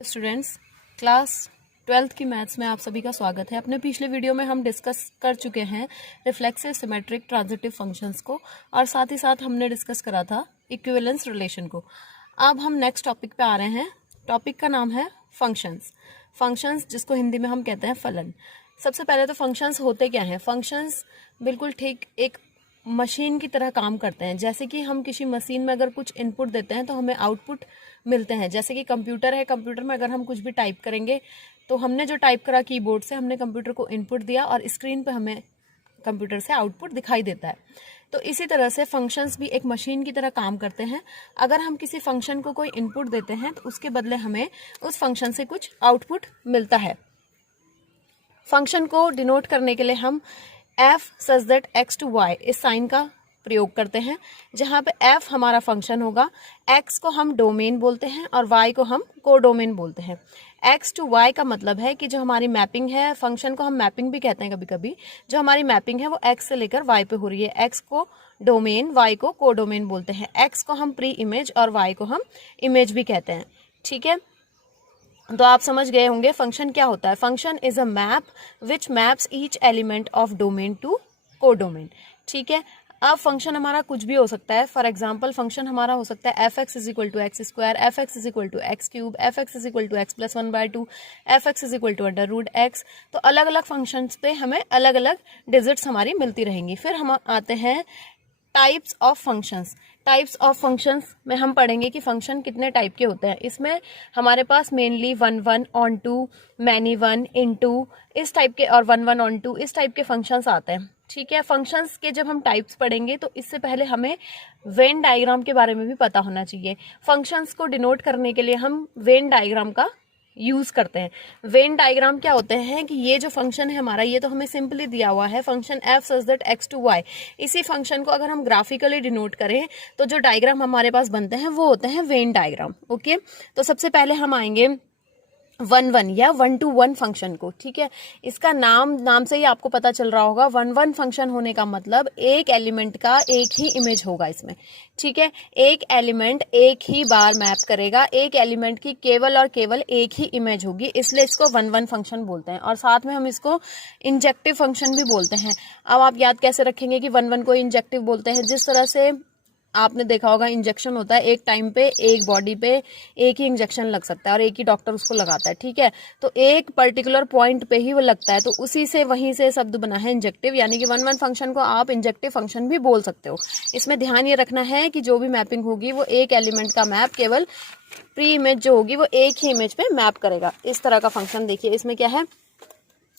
Students, class 12th की maths में आप सभी का स्वागत है। अपने पिछले वीडियो में हम डिस्कस कर चुके हैं रिफ्लेक्सिव सिमेट्रिक ट्रांजिटिव फंक्शंस को, और साथ ही साथ हमने डिस्कस करा था इक्विवेलेंस रिलेशन को। अब हम नेक्स्ट टॉपिक पे आ रहे हैं। टॉपिक का नाम है फंक्शंस। फंक्शंस जिसको हिंदी में हम कहते हैं फलन। सबसे पहले तो फंक्शंस होते क्या हैं? फंक्शंस बिल्कुल ठीक एक मशीन की तरह काम करते हैं। जैसे कि हम किसी मशीन में अगर कुछ इनपुट देते हैं तो हमें आउटपुट मिलते हैं। जैसे कि कंप्यूटर है, कंप्यूटर में अगर हम कुछ भी टाइप करेंगे तो हमने जो टाइप करा कीबोर्ड से, हमने कंप्यूटर को इनपुट दिया और स्क्रीन पे हमें कंप्यूटर से आउटपुट दिखाई देता है। तो इसी तरह से फंक्शंस भी एक मशीन की तरह काम करते हैं। अगर हम किसी फंक्शन को कोई इनपुट देते हैं तो उसके बदले हमें उस फंक्शन से कुछ आउटपुट मिलता है। फंक्शन को डिनोट करने के लिए हम f such that x to y इस साइन का प्रयोग करते हैं, जहां पे f हमारा फंक्शन होगा, x को हम डोमेन बोलते हैं और y को हम कोडोमेन बोलते हैं। x टू y का मतलब है कि जो हमारी मैपिंग है, फंक्शन को हम मैपिंग भी कहते हैं कभी कभी, जो हमारी मैपिंग है वो x से लेकर y पे हो रही है। x को डोमेन, y को कोडोमेन बोलते हैं। x को हम प्री इमेज और y को हम इमेज भी कहते हैं। ठीक है, तो आप समझ गए होंगे फंक्शन क्या होता है। Function is a map which maps each element of domain to codomain. ठीक है, अब फंक्शन हमारा कुछ भी हो सकता है। फॉर एग्जाम्पल फंक्शन हमारा हो सकता है f x is equal to x square, f x is equal to x cube, f x is equal to x plus 1/2, f x is equal to under root x. तो अलग अलग functions पे हमें अलग अलग डिजिट्स हमारी मिलती रहेंगी। फिर हम आते हैं types of functions. Types of functions में हम पढ़ेंगे कि फंक्शन कितने टाइप के होते हैं। इसमें हमारे पास mainly 1 1 onto, many 1 into इस टाइप के, और 1 1 ऑन टू इस टाइप के फंक्शंस आते हैं। ठीक है, फंक्शंस के जब हम टाइप्स पढ़ेंगे तो इससे पहले हमें वेन डायग्राम के बारे में भी पता होना चाहिए। फंक्शंस को डिनोट करने के लिए हम वेन डायग्राम का यूज करते हैं। वेन डायग्राम क्या होते हैं कि ये जो फंक्शन है हमारा, ये तो हमें सिंपली दिया हुआ है function f such that x to y। इसी फंक्शन को अगर हम ग्राफिकली डिनोट करें तो जो डायग्राम हमारे पास बनते हैं वो होते हैं वेन डायग्राम। ओके, तो सबसे पहले हम आएंगे 1 1 या 1 to 1 फंक्शन को। ठीक है, इसका नाम से ही आपको पता चल रहा होगा 1 1 फंक्शन होने का मतलब एक एलिमेंट का एक ही इमेज होगा इसमें। ठीक है, एक एलिमेंट एक ही बार मैप करेगा, एक एलिमेंट की केवल और केवल एक ही इमेज होगी, इसलिए इसको 1 1 फंक्शन बोलते हैं। और साथ में हम इसको इंजेक्टिव फंक्शन भी बोलते हैं। अब आप याद कैसे रखेंगे कि 1 1 को इंजेक्टिव बोलते हैं? जिस तरह से आपने देखा होगा इंजेक्शन होता है, एक टाइम पे एक बॉडी पे एक ही इंजेक्शन लग सकता है और एक ही डॉक्टर उसको लगाता है। ठीक है, तो एक पर्टिकुलर पॉइंट पे ही वो लगता है, तो उसी से वहीं से शब्द बना है इंजेक्टिव, यानी कि 1 1 फंक्शन को आप इंजेक्टिव फंक्शन भी बोल सकते हो। इसमें ध्यान ये रखना है कि जो भी मैपिंग होगी वो एक एलिमेंट का मैप केवल प्री इमेज जो होगी वो एक ही इमेज पे मैप करेगा। इस तरह का फंक्शन देखिए, इसमें क्या है,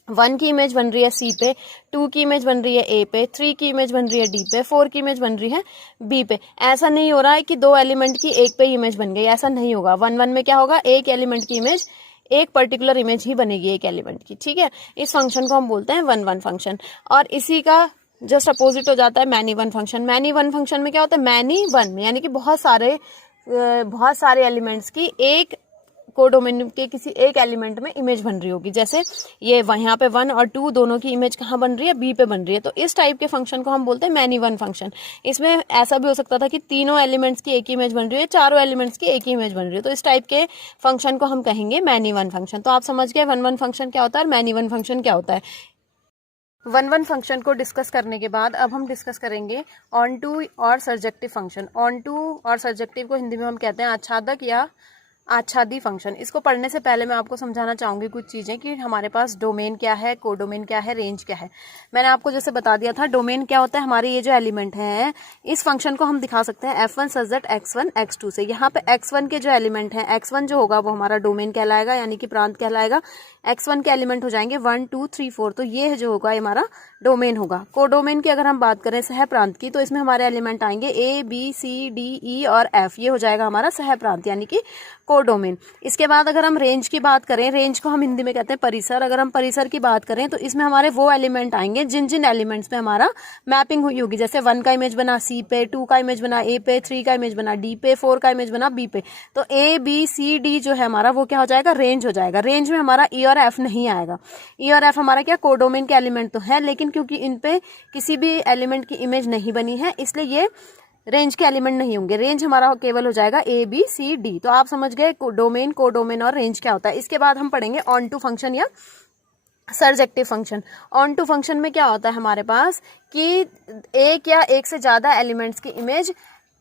1 की इमेज बन रही है C पे, 2 की इमेज बन रही है A पे, 3 की इमेज बन रही है D पे, 4 की इमेज बन रही है B पे। ऐसा नहीं हो रहा है कि दो एलिमेंट की एक पे इमेज बन गई, ऐसा नहीं होगा। 1 1 में क्या होगा, एक एलिमेंट की इमेज, एक पर्टिकुलर इमेज ही बनेगी एक एलिमेंट की। ठीक है, इस फंक्शन को हम बोलते हैं 1 1 फंक्शन। और इसी का जस्ट अपोजिट हो जाता है मैनी 1 फंक्शन। मैनी 1 फंक्शन में क्या होता है, मैनी 1 में यानी कि बहुत सारे एलिमेंट्स की एक कोडोमेन के किसी एक एलिमेंट में इमेज बन रही होगी। जैसे ये यहाँ पे 1 और 2 दोनों की इमेज कहाँ बन रही है, B पे बन रही है। तो इस टाइप के फंक्शन को हम बोलते हैं मैनी 1 फंक्शन। इसमें ऐसा भी हो सकता था कि तीनों एलिमेंट्स की एक ही इमेज बन रही है, चारों एलिमेंट्स की एक ही इमेज बन रही है, तो इस टाइप के फंक्शन को हम कहेंगे मैनी 1 फंक्शन। तो आप समझ गए 1 1 फंक्शन क्या होता है और मैनी 1 फंक्शन क्या होता है। 1 1 फंक्शन को डिस्कस करने के बाद अब हम डिस्कस करेंगे ऑन टू और सर्जेक्टिव फंक्शन। ऑन टू और सर्जेक्टिव को हिंदी में हम कहते हैं आच्छादक या आच्छादी फंक्शन। इसको पढ़ने से पहले मैं आपको समझाना चाहूंगी कुछ चीजें कि हमारे पास डोमेन क्या है, कोडोमेन क्या है, रेंज क्या है। मैंने आपको जैसे बता दिया था डोमेन क्या होता है, हमारे ये जो एलिमेंट है इस फंक्शन को हम दिखा सकते हैं f1 such that x1 x2 से। यहाँ पे x1 के जो एलिमेंट है, x1 जो होगा वो हमारा डोमेन कहलाएगा, यानी कि प्रांत कहलाएगा। x1 के एलिमेंट हो जाएंगे 1 2 3 4, तो ये जो होगा हमारा डोमेन होगा। कोडोमेन की अगर हम बात करें सह प्रांत की, तो इसमें हमारे एलिमेंट आएंगे A B C D E और F, ये हो जाएगा हमारा सह प्रांत यानी कि कोडोमेन। इसके बाद अगर हम रेंज की बात करें, रेंज को हम हिंदी में कहते हैं परिसर। अगर हम परिसर की बात करें तो इसमें हमारे वो एलिमेंट आएंगे जिन जिन एलिमेंट्स पे हमारा मैपिंग हुई होगी। जैसे 1 का इमेज बना C पे, 2 का इमेज बना A पे, 3 का इमेज बना D पे, 4 का इमेज बना B पे, तो A B C D जो है हमारा वो क्या हो जाएगा, रेंज हो जाएगा। रेंज में हमारा E और F नहीं आएगा। E और F हमारा क्या कोडोमेन के एलिमेंट तो है, लेकिन क्योंकि इन पे किसी भी एलिमेंट की इमेज नहीं बनी है इसलिए ये रेंज के एलिमेंट नहीं होंगे, रेंज हमारा केवल हो जाएगा ए बी सी डी। तो आप समझ गए डोमेन, कोडोमेन और रेंज क्या होता है। इसके बाद हम पढ़ेंगे ऑन टू फंक्शन या surjective function. Onto function में क्या होता है हमारे पास कि एक या एक से ज्यादा एलिमेंट्स की इमेज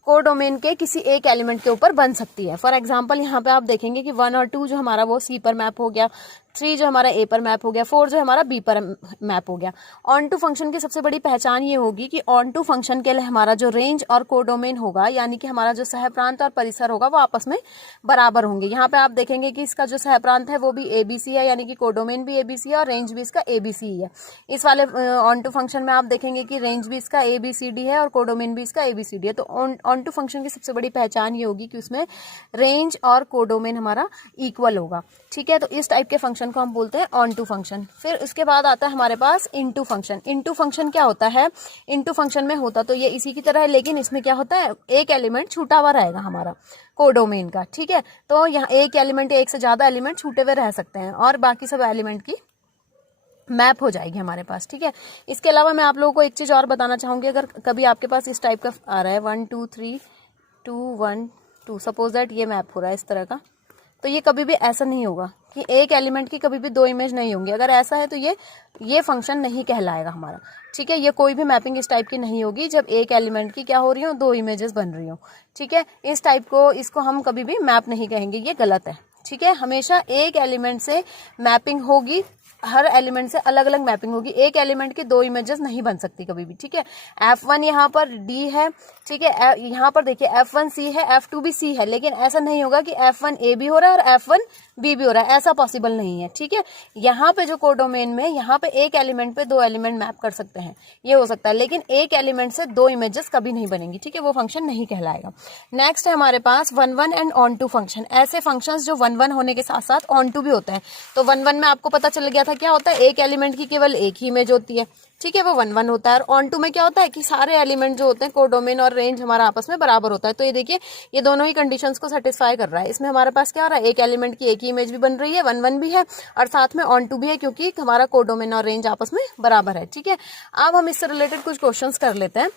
कोडोमेन के किसी एक एलिमेंट के ऊपर बन सकती है। फॉर एग्जांपल यहाँ पे आप देखेंगे कि 1 और 2 जो हमारा वो सी पर मैप हो गया, 3 जो हमारा ए पर मैप हो गया, 4 जो हमारा बी पर मैप हो गया। ऑन टू फंक्शन की सबसे बड़ी पहचान ये होगी कि ऑन टू फंक्शन के लिए हमारा जो रेंज और कोडोमेन होगा, यानी कि हमारा जो सहप्रांत और परिसर होगा, वो आपस में बराबर होंगे। यहाँ पे आप देखेंगे कि इसका जो सहप्रांत है वो भी एबीसी है, यानी कि कोडोमेन भी एबीसी है और रेंज भी इसका एबीसी है। इस वाले ऑन टू फंक्शन में आप देखेंगे कि रेंज भी इसका एबीसीडी है और कोडोमेन भी इसका एबीसीडी है। तो ऑन टू फंक्शन की सबसे बड़ी पहचान ये होगी कि उसमें रेंज और कोडोमेन हमारा इक्वल होगा। ठीक है, तो इस टाइप के फंक्शन को हम बोलते हैं ऑन टू फंक्शन। फिर उसके बाद आता है हमारे पास इनटू फंक्शन। इनटू फंक्शन क्या होता है, इनटू फंक्शन में होता तो ये इसी की तरह है, लेकिन इसमें क्या होता है, एक एलिमेंट छूटा हुआ रहेगा हमारा कोडोमेन का। ठीक है, तो यहाँ एक एलिमेंट, एक से ज्यादा एलिमेंट छूटे हुए रह सकते हैं और बाकी सब एलिमेंट की मैप हो जाएगी हमारे पास। ठीक है, इसके अलावा मैं आप लोगों को एक चीज और बताना चाहूंगी। अगर कभी आपके पास इस टाइप का आ रहा है 1 2 3 2 1 2, सपोज दैट ये मैप हो रहा है इस तरह का, तो ये कभी भी ऐसा नहीं होगा कि एक एलिमेंट की कभी भी 2 इमेज नहीं होंगी। अगर ऐसा है तो ये फंक्शन नहीं कहलाएगा हमारा। ठीक है, ये कोई भी मैपिंग इस टाइप की नहीं होगी जब एक एलिमेंट की क्या हो रही हो, 2 इमेजेस बन रही हो। ठीक है, इस टाइप को, इसको हम कभी भी मैप नहीं कहेंगे, ये गलत है। ठीक है, हमेशा एक एलिमेंट से मैपिंग होगी, हर एलिमेंट से अलग अलग मैपिंग होगी। एक एलिमेंट की 2 इमेजेस नहीं बन सकती कभी भी। ठीक है, F1 यहाँ पर D है, ठीक है, यहाँ पर देखिए F1 C है, F2 भी C है, लेकिन ऐसा नहीं होगा कि F1 A भी हो रहा है और F1 B भी हो रहा है, ऐसा पॉसिबल नहीं है। ठीक है, यहाँ पे जो कोडोमेन में यहाँ पे एक एलिमेंट पे 2 एलिमेंट मैप कर सकते हैं, ये हो सकता है, लेकिन एक एलिमेंट से 2 इमेजेस कभी नहीं बनेंगी। ठीक है, वो फंक्शन नहीं कहलाएगा। नेक्स्ट है हमारे पास 1 1 एंड ऑन टू फंक्शन। ऐसे फंक्शंस जो 1 1 होने के साथ साथ ऑन टू भी होते हैं। तो 1 1 में आपको पता चल गया था क्या होता है, एक एलिमेंट की केवल एक ही इमेज होती है। ठीक है, वो 1 1 होता है। और ऑन टू में क्या होता है कि सारे एलिमेंट जो होते हैं, कोडोमेन और रेंज हमारा आपस में बराबर होता है। तो ये देखिए, ये दोनों ही कंडीशंस को सेटिस्फाई कर रहा है। इसमें हमारे पास क्या हो रहा है, एक एलिमेंट की एक ही इमेज भी बन रही है, 1 1 भी है और साथ में ऑन टू भी है, क्योंकि हमारा कोडोमेन और रेंज आपस में बराबर है। ठीक है, अब हम इससे रिलेटेड कुछ क्वेश्चंस कर लेते हैं।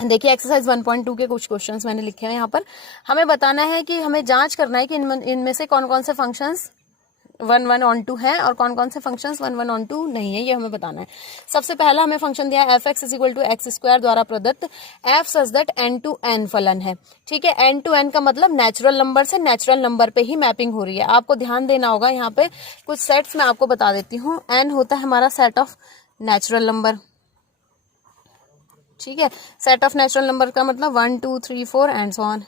देखिए, एक्सरसाइज 1.2 के कुछ क्वेश्चंस मैंने लिखे हैं यहाँ पर। हमें बताना है कि हमें जांच करना है कि इनमें से कौन कौन से फंक्शंस 1 1 ऑन टू है और कौन कौन से फंक्शंस 1 1 ऑन टू नहीं है, ये हमें बताना है। सबसे पहला हमें फंक्शन दिया है f(x = x² द्वारा प्रदत्त f such that n to n फलन है। ठीक है, n to n का मतलब नेचुरल नंबर से नेचुरल नंबर पे ही मैपिंग हो रही है। आपको ध्यान देना होगा, यहाँ पे कुछ सेट्स मैं आपको बता देती हूँ। n होता है हमारा सेट ऑफ नेचुरल नंबर। ठीक है, सेट ऑफ नेचुरल नंबर का मतलब 1 2 3 4 एंड सो ऑन।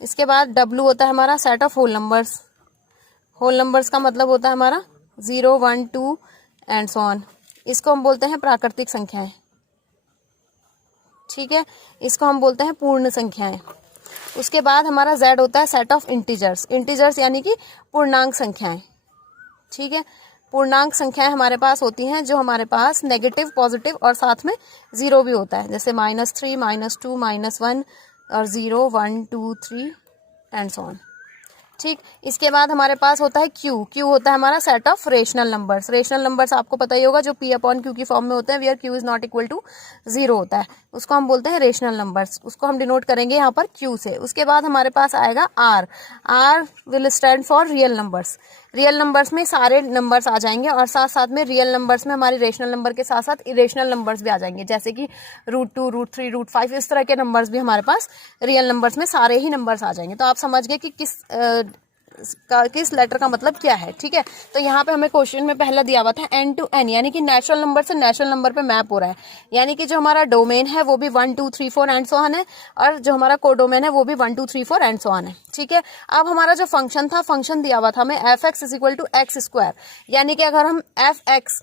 इसके बाद w होता है हमारा set of whole numbers. Whole numbers का मतलब होता है हमारा 0 1 2 एंड सो ऑन। इसको हम बोलते हैं प्राकृतिक संख्याएं। ठीक है, इसको हम बोलते हैं पूर्ण संख्याएं। उसके बाद हमारा z होता है सेट ऑफ इंटीजर्स। इंटीजर्स यानी कि पूर्णांक संख्याएं। ठीक है, पूर्णांक संख्याएं हमारे पास होती हैं जो हमारे पास नेगेटिव, पॉजिटिव और साथ में 0 भी होता है, जैसे -3 -2 -1 और 0 1 2 3 एंड सो ऑन। ठीक, इसके बाद हमारे पास होता है Q। Q होता है हमारा set of rational numbers. Rational numbers आपको पता ही होगा, जो P/Q की फॉर्म में होते हैं, where Q is not equal to 0 होता है, उसको हम बोलते हैं रेशनल नंबर्स। उसको हम डिनोट करेंगे यहाँ पर Q से। उसके बाद हमारे पास आएगा R। R will stand for real numbers. Real numbers में सारे नंबर्स आ जाएंगे और साथ साथ में रियल नंबर्स में हमारे रेशनल नंबर के साथ साथ इरेशनल नंबर्स भी आ जाएंगे, जैसे कि √2 √3 √5 इस तरह के नंबर्स भी हमारे पास रियल नंबर्स में सारे ही नंबर्स आ जाएंगे। तो आप समझ गए कि किस लेटर का मतलब क्या है। ठीक है, तो यहाँ पे हमें क्वेश्चन में पहला दिया हुआ था n to n, यानी कि नेचुरल नंबर से नेचुरल नंबर पे मैप हो रहा है, यानी कि जो हमारा डोमेन है वो भी 1 2 3 4 एंड सो ऑन है और जो हमारा कोडोमेन है वो भी 1 2 3 4 एंड सो ऑन है। ठीक है, अब हमारा जो फंक्शन था, फंक्शन दिया हुआ था हमें f(x = x², यानी कि अगर हम f(x)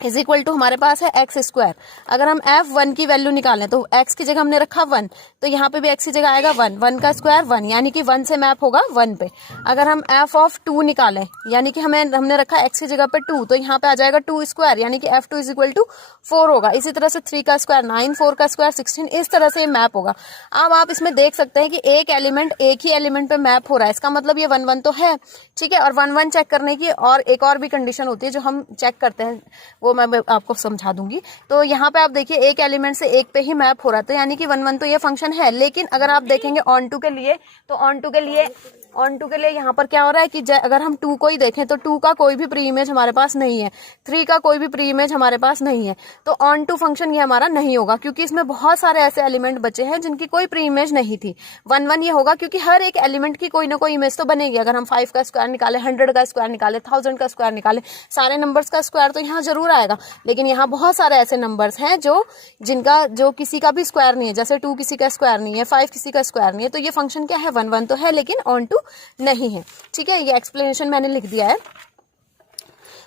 = हमारे पास है x²। अगर हम f1 की वैल्यू निकालें तो x की जगह हमने रखा 1, तो यहाँ पे भी x की जगह आएगा 1, 1 का स्क्वायर 1, यानी कि 1 से मैप होगा 1 पे। अगर हम f(2) निकालें, यानी कि हमने रखा x की जगह पे 2, तो यहाँ पे आ जाएगा 2², यानी कि f2 = 4 होगा। इसी तरह से 3 का स्क्वायर 9, 4 का स्क्वायर 16, इस तरह से मैप होगा। अब आप इसमें देख सकते हैं कि एक एलिमेंट एक ही एलिमेंट पे मैप हो रहा है, इसका मतलब ये 1 1 तो है। ठीक है, और 1 1 चेक करने की और एक और भी कंडीशन होती है जो हम चेक करते हैं, वो वो मैं आपको समझा दूंगी। तो यहाँ पे आप देखिए एक एलिमेंट से एक पे ही मैप हो रहा था, यानी कि 1 1 तो ये फंक्शन है। लेकिन अगर आप देखेंगे ऑन टू के लिए, तो ऑन टू के लिए यहाँ पर क्या हो रहा है कि अगर हम 2 को ही देखें तो 2 का कोई भी प्री इमेज हमारे पास नहीं है, 3 का कोई भी प्री इमेज हमारे पास नहीं है। तो ऑन टू फंक्शन ये हमारा नहीं होगा, क्योंकि इसमें बहुत सारे ऐसे एलिमेंट बचे हैं जिनकी कोई प्री इमेज नहीं थी। 1 1 ये होगा, क्योंकि हर एक एलिमेंट की कोई ना कोई इमेज तो बनेगी। अगर हम 5 का स्क्वायर निकाले, 100 का स्क्वायर निकाले, 1000 का स्क्वायर निकाले, सारे नंबर्स का स्क्वायर तो यहाँ जरूर आएगा। लेकिन यहाँ बहुत सारे ऐसे नंबर्स हैं जो किसी का भी स्क्वायर नहीं है। जैसे 2 किसी का स्क्वायर नहीं है, 5 किसी का स्क्वायर नहीं है। तो ये फंक्शन क्या है, 1 1 तो है लेकिन ऑन टू नहीं है। ठीक है, ये एक्सप्लेनेशन मैंने लिख दिया है।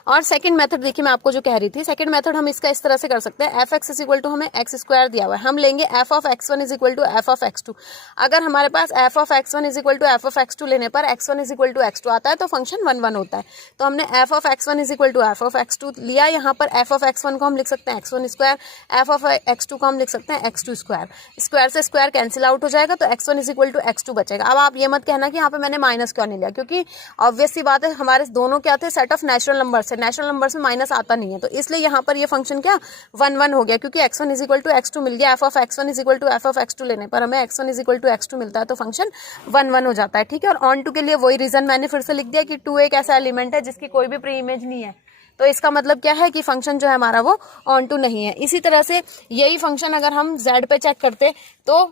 और सेकंड मेथड देखिए मैं आपको जो कह रही थी, सेकंड मेथड हम इसका इस तरह से कर सकते हैं। F x is equal to हमें एक्स स्क्वायर दिया हुआ है, हम लेंगे f of x1 is equal to f of x2। अगर हमारे पास f of x1 is equal to f of x2 लेने पर x1 is equal to x2 आता है तो फंक्शन 1 1 होता है। तो हमने f of x1 is equal to f of x2 लिया। यहाँ पर एफ ऑफ x1 को हम लिख सकते हैं x1 square, F of x2 को हम लिख सकते हैं x2 स्क्वायर। स्क्वायर से स्क्वायर कैंसिल आउट हो जाएगा तो x1 is equal to x2 बचेगा। अब आप ये मत कहना कि यहाँ पे मैंने माइनस क्यों नहीं लिया, क्योंकि ऑब्वियस सी बात है हमारे दोनों क्या थे, सेट ऑफ नेचुरल नंबर्स है। नेचुरल नंबर्स में माइनस आता नहीं है, तो इसलिए यहाँ पर ये फंक्शन क्या 1 1 हो गया, क्योंकि x1 is equal to x2 मिल गया। F of x1 is equal to f of x2 लेने पर हमें x1 is equal to x2 मिलता है, तो फंक्शन 1 1 हो जाता है। ठीक है, और ऑन टू के लिए वही रीजन मैंने फिर से लिख दिया कि 2 एक ऐसा एलिमेंट है जिसकी कोई भी प्री इमेज नहीं है। तो इसका मतलब क्या है कि फंक्शन जो है हमारा वो ऑन टू नहीं है। इसी तरह से यही फंक्शन अगर हम z पे चेक करते, तो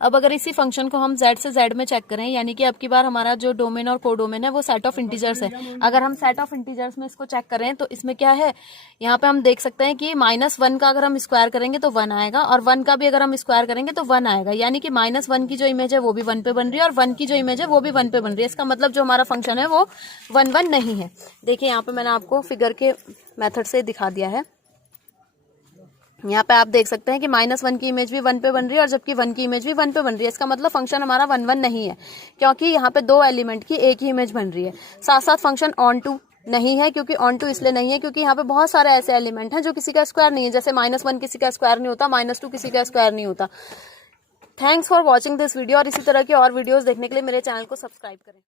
अब अगर इसी फंक्शन को हम z से z में चेक करें, यानी कि अब की बार हमारा जो डोमेन और कोडोमेन है वो सेट ऑफ इंटीजर्स है। अगर हम सेट ऑफ इंटीजर्स में इसको चेक करें तो इसमें क्या है, यहाँ पे हम देख सकते हैं कि -1 का अगर हम स्क्वायर करेंगे तो 1 आएगा, और 1 का भी अगर हम स्क्वायर करेंगे तो 1 आएगा। यानी कि -1 की जो इमेज है वो भी 1 पे बन रही है, और 1 की जो इमेज है वो भी 1 पे बन रही है। इसका मतलब जो हमारा फंक्शन है वो 1 1 नहीं है। देखिए यहाँ पे मैंने आपको फिगर के मेथड से दिखा दिया है। यहाँ पे आप देख सकते हैं कि -1 की इमेज भी 1 पे बन रही है और जबकि 1 की इमेज भी 1 पे बन रही है। इसका मतलब फंक्शन हमारा 1 1 नहीं है, क्योंकि यहाँ पे 2 एलिमेंट की एक ही इमेज बन रही है। साथ साथ फंक्शन ऑन टू नहीं है, क्योंकि ऑन टू इसलिए नहीं है क्योंकि यहाँ पे बहुत सारे ऐसे एलिमेंट हैं जो किसी का स्क्वायर नहीं है। जैसे -1 किसी का स्क्वायर नहीं होता, -2 किसी का स्क्वायर नहीं होता। Thanks for watching this video, और इसी तरह की और वीडियोज देखने के लिए मेरे चैनल को सब्सक्राइब करें।